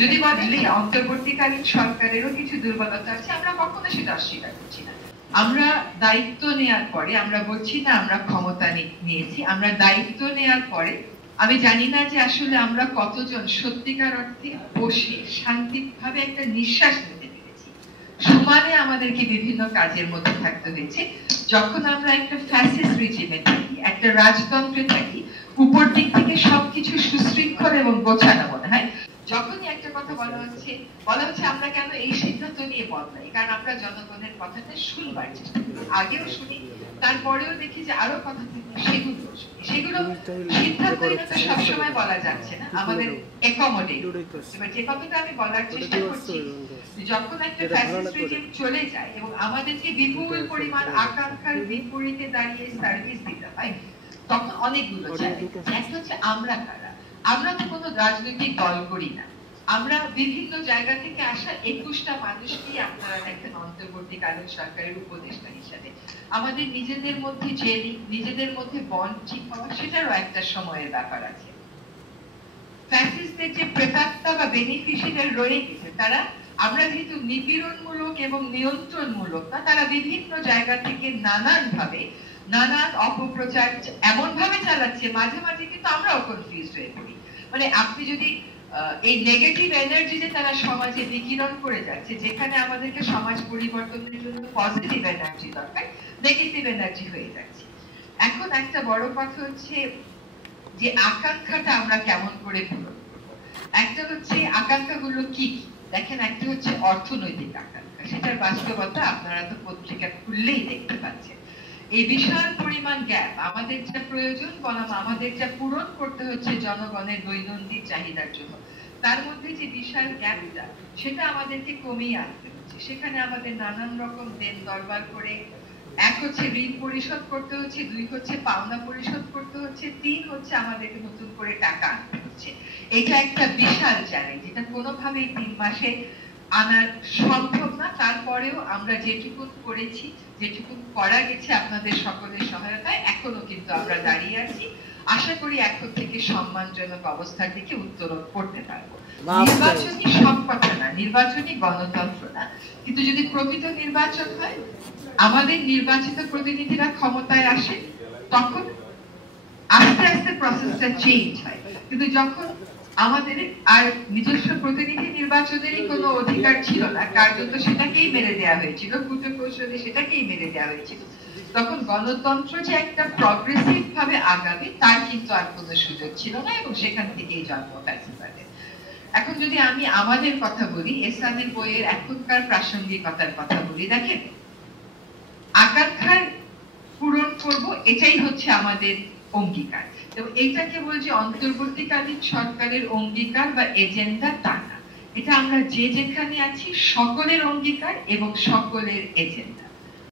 যদি বদলে অন্তর্বর্তীকালীন সরকারেরও কিছু দুর্বলতা আছে, আমরা কখনো সেটা অস্বীকার করছি না। আমরা দায়িত্ব নেওয়ার পরে আমরা বলছি না আমরা ক্ষমতা নিয়েছি, আমরা দায়িত্ব নেওয়ার পরে আমি জানি না যে আসলে আমরা কতজন সত্যিকার অর্থে বসে শান্তিভাবে একটা নিঃশ্বাস নিতে পেরেছি। সমানে আমাদেরকে বিভিন্ন কাজের মধ্যে থাকতে হয়েছে। যখন আমরা একটা ফ্যাসিস্ট রিজিমে থাকি, একটা রাজতন্ত্রে থাকি, উপর দিক থেকে সবকিছু সুশৃঙ্খল এবং গোছানো মনে হয়। যখনই একটা কথা বলা হচ্ছে আমরা কেন এই সিদ্ধান্ত নিয়ে বদলাই, কারণ আমরা জনগণের কথাটা শুনবার চেষ্টা করি, আগেও শুনি, তারপরেও দেখি যে আরো কথা সেগুলো সিদ্ধান্ত নিতে সবসময় বলা যাচ্ছে না, আমাদের অ্যাকোমোডেট। এবার যে কথাটা আমি বলার চেষ্টা করছি, যখন একটা ফ্যাসিস্ট রিজিম চলে যায় এবং আমাদেরকে বিপুল পরিমাণ আকাঙ্ক্ষার বিপরীতে দাঁড়িয়ে সার্ভিস দিতে হয়, তখন অনেকগুলো চ্যালেঞ্জ। একটা হচ্ছে আমরা কারা। আমরা তো কোনো রাজনৈতিক দল করি না, আমরা বিভিন্ন জায়গা থেকে আসা 21টা মানুষকে আপনারা দেখেন অন্তর্বর্তীকালীন সরকারের উপদেষ্টা হিসেবে। আমাদের নিজেদের মধ্যে জেলি, নিজেদের মধ্যে বন্ড ঠিক হওয়া, সেটারও একটা সময়ের ব্যাপার আছে। ফ্যাসিস্টদের যে প্রেতাত্মা বা বেনিফিশিয়ারি রয়ে গেছে, তারা, আমরা যেহেতু নিপীড়নমূলক এবং নিয়ন্ত্রণমূলক না, তারা বিভিন্ন জায়গা থেকে নানান অপপ্রচার এমন ভাবে চালাচ্ছে, মাঝে মাঝে কিন্তু আমরাও কনফিউজড হয়ে পড়ি। মানে আপনি যদি এই নেগেটিভ এনার্জি যে তারা সমাজে বিকিরণ করে যাচ্ছে, যেখানে আমাদেরকে সমাজ পরিবর্তনের জন্য পজিটিভ এনার্জি দরকার, নেগেটিভ এনার্জি হয়ে যাচ্ছে। এখন একটা বড় কথা হচ্ছে যে আকাঙ্ক্ষাটা আমরা কেমন করে পূরণ করবো। একটা হচ্ছে আকাঙ্ক্ষাগুলো কি কি, দেখেন একটা হচ্ছে অর্থনৈতিক আকাঙ্ক্ষা, সেটার বাস্তবতা আপনারা তো পত্রিকা খুললেই দেখতে পাচ্ছেন। এই বিশাল পরিমাণ গ্যাপ, আমাদের যা প্রয়োজন বনাম আমাদের যা পূরণ করতে হচ্ছে জনগণের দৈনন্দিন চাহিদার জন্য, তার মধ্যে যে বিশাল গ্যাপটা, সেটা আমাদেরকে কমিয়ে আনতে হচ্ছে। সেখানে আমাদের নানান রকম দেন দরবার করে, এক হচ্ছে ঋণ পরিশোধ করতে হচ্ছে, দুই হচ্ছে পাওনা পরিশোধ করতে হচ্ছে, তিন হচ্ছে আমাদেরকে নতুন করে টাকা আনতে হচ্ছে। এটা একটা বিশাল চ্যালেঞ্জ, এটা কোনোভাবেই 3 মাসে আনা সম্ভব না। তারপরেও আমরা যেটুকু করেছি, যেটুকু করা গেছে আপনাদের সকলের সহায়তায়, এখনো কিন্তু আমরা দাঁড়িয়ে আছি। আশা করি এখন থেকে সম্মানজনক অবস্থার দিকে উত্তরণ করতে পারবো। নির্বাচনী সব কথা না, নির্বাচনী গণতন্ত্র না, কিন্তু যদি প্রকৃত নির্বাচন হয়, আমাদের নির্বাচিত প্রতিনিধিরা ক্ষমতায় আসে, তখন আস্তে আস্তে প্রসেসটা চেঞ্জ হয়। কিন্তু যখন আমাদের আর নিজস্ব প্রতিনিধি নির্বাচনেরই কোনো অধিকার ছিল না, কার্যত সেটাকেই মেরে দেওয়া হয়েছিল, কূটকৌশলে সেটাকেই মেরে দেওয়া হয়েছিল, তখন গণতন্ত্র যে একটা প্রগ্রেসিভ ভাবে আগাবে তার কিন্তু আর কোনো সুযোগ ছিল না, এবং সেখান থেকেই জন্ম ফ্যাসিবাদের। এখন যদি আমি আমাদের কথা বলি, এহসানের বইয়ের এখনকার প্রাসঙ্গিকতার কথা বলি, দেখেন আকাঙ্ক্ষার পূরণ করব, এটাই হচ্ছে আমাদের অঙ্গীকার। এবং এইটাকে বলছি অন্তর্বর্তীকালীন সরকারের অঙ্গীকার বা এজেন্ডা, তা না, এটা আমরা যে যেখানে আছি সকলের অঙ্গীকার এবং সকলের এজেন্ডা।